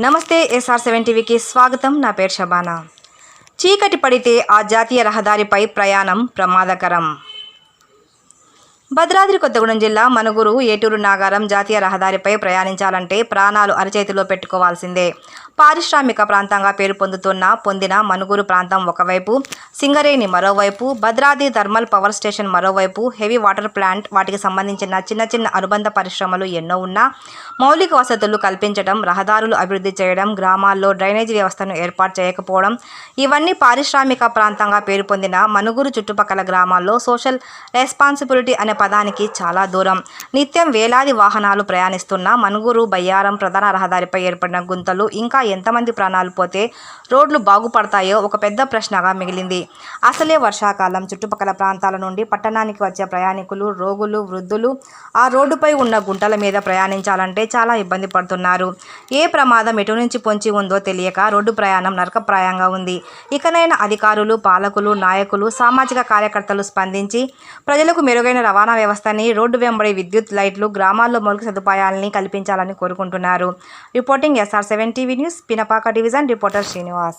నమస్తే SR seven టీవీకి స్వాగతం. నా పేరు షబానా. చీకటి పడితే ఆ జాతీయ రహదారిపై ప్రయాణం ప్రమాదకరం. భద్రాద్రి కొత్తగూడెం జిల్లా మనుగురు ఏటూరు నాగారం జాతీయ రహదారిపై ప్రయాణించాలంటే ప్రాణాలు అరచేతిలో పెట్టుకోవాల్సిందే. పారిశ్రామిక ప్రాంతంగా పేరు పొందుతున్న పొందిన మనుగురు ప్రాంతం ఒకవైపు సింగరేణి మరోవైపు భద్రాద్రి థర్మల్ పవర్ స్టేషన్ మరోవైపు హెవీ వాటర్ ప్లాంట్ వాటికి సంబంధించిన చిన్న చిన్న అనుబంధ పరిశ్రమలు ఎన్నో ఉన్నా మౌలిక వసతులు కల్పించడం రహదారులు అభివృద్ధి చేయడం గ్రామాల్లో డ్రైనేజీ వ్యవస్థను ఏర్పాటు చేయకపోవడం ఇవన్నీ పారిశ్రామిక ప్రాంతంగా పేరు పొందిన మనుగురు చుట్టుపక్కల గ్రామాల్లో సోషల్ రెస్పాన్సిబిలిటీ అనే పదానికి చాలా దూరం. నిత్యం వేలాది వాహనాలు ప్రయాణిస్తున్న మనుగురు బయ్యారం ప్రధాన రహదారిపై ఏర్పడిన గుంతలు ఇంకా ఎంతమంది ప్రాణాలు పోతే రోడ్లు బాగుపడతాయో ఒక పెద్ద ప్రశ్నగా మిగిలింది. అసలే వర్షాకాలం. చుట్టుపక్కల ప్రాంతాల నుండి పట్టణానికి వచ్చే ప్రయాణికులు రోగులు వృద్ధులు ఆ రోడ్డుపై ఉన్న గుంటల మీద ప్రయాణించాలంటే చాలా ఇబ్బంది పడుతున్నారు. ఏ ప్రమాదం ఎటు నుంచి పొంచి ఉందో తెలియక రోడ్డు ప్రయాణం నరకప్రాయంగా ఉంది. ఇకనైనా అధికారులు పాలకులు నాయకులు సామాజిక కార్యకర్తలు స్పందించి ప్రజలకు మెరుగైన రవాణా వ్యవస్థని రోడ్డు వెంబడి విద్యుత్ లైట్లు గ్రామాల్లో మౌలిక సదుపాయాలని కల్పించాలని కోరుకుంటున్నారు. Reporting SR seven TV news. Pinapaka division reporter Srinivas.